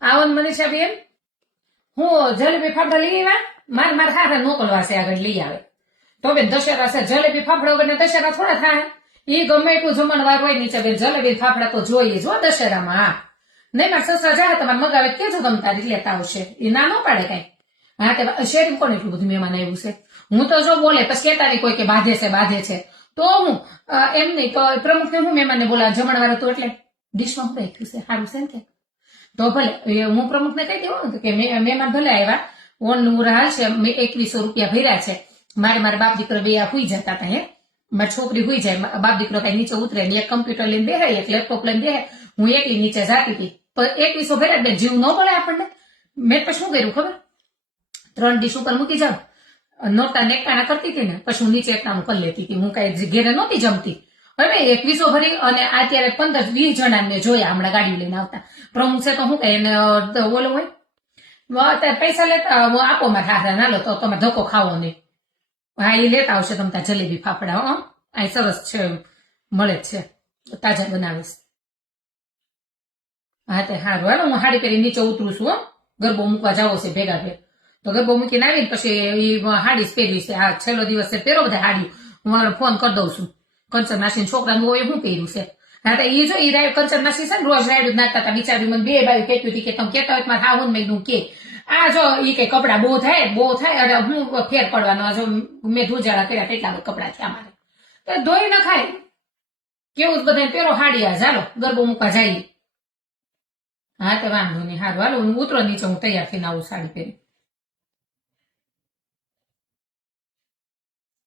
આવો ને મનીષા બેન. હું જલેબી ફાફડા લઈ આવ્યા. માર માર હારા મોકલવા છે આગળ લઈ આવે. તો બેન દશેરા છે, જલેબી ફાફડા વગર દશેરા થોડા થાય. ઈ ગમે એટલું જમણવાર હોય નીચે બેન, જલેબી ફાફડા તો જોઈએ જો દશેરામાં. હા નહીં, મારા સસરા જાય, તમારે મગાવે કેજો તમે તારી લેતા આવશે. એ ના ન પાડે કઈ. હા, તે શેરી કોણ એટલું બધું મહેમાન આવ્યું છે? હું તો જો બોલે, પછી કેતા કોઈ કે બાંધે છે બાંધે છે. તો હું એમ નહીં પ્રમુખને હું મહેમાનને બોલા જમણવાર હતું એટલે. ડીશમાં હું રાખ્યું છે? સારું છે ને તે ભલે હું પ્રમુખને કહી દેવું કે મહેમાન ભલે આવ્યા, ઓન રાહ છે મેં એકવીસો રૂપિયા ભર્યા છે, મારે મારા બાપ દીકરો બે હુઈ જતા હતા હે? મારી છોકરી હુઈ જાય બાપ દીકરો કઈ નીચે ઉતરે બે કમ્પ્યુટર લઈને બેહાય એક લેપટોપ લઈને બેહાય હું એકલી નીચે જાતી હતી. પણ એકવીસો ભર્યા બે જીવ ન પડે આપણને. મેં પછી શું કર્યું ખબર? ત્રણ ડીશ ઉપર મૂકી જાઉં. નોટા નેકાણા કરતી હતી ને, પછી હું નીચે એકટાણું કરી લેતી હતી. હું કઈ ઘેરે નહોતી જમતી. હવે એકવીસો ભરી અને અત્યારે પંદર વીસ જણા મેં જોયા હમણાં ગાડી લઈને આવતા. પ્રમુખ છે તો હું એને અ, હોય. અત્યારે પૈસા લેતા આપો મારે હારા ના લો તો તમે ધક્કો ખાવો નહીં. હા એ લેતા આવશે તમે ત્યાં જલેબી ફાફડા હં. અહીં સરસ છે મળે છે. તાજા બનાવીશ હા તે સારું હાલો હું હાડી પહેરી નીચે ઉતરું છું હો. ગરબો મૂકવા જાવો છે ભેગા ભેગ. તો ગરબો મૂકીને આવીને પછી એ હાડી જ પહેરવી છે. આ છેલ્લો દિવસ છે પહેરો બધા હાડી. હું ફોન કરી દઉં છું. કંચન માસી છોકરાનું હોય શું કર્યું છે. હા, તો એ જો એ રાય કંચન માસી છે ને રોજ રાયડું નાખતા હતા. બિચારી મને બે બાયું કહેતી હતી કે તમે કહેતા હોય મારે હાવું મેં કે. આ જો એ કઈ કપડા બહુ થાય બહુ થાય અરે હું ફેર પડવાનો. જો મેં ધુજાળા કર્યા કેટલા કપડા થયા મારે તો ધોઈ ન ખાય. કેવું બધા હાડી આ ચાલો, ગરબો મૂકવા જઈએ. હા, તો વાંધો નહીં, હારું. હાલો, હું ઉતરો નીચે, હું તૈયાર થઈને આવું સાડી પહેરી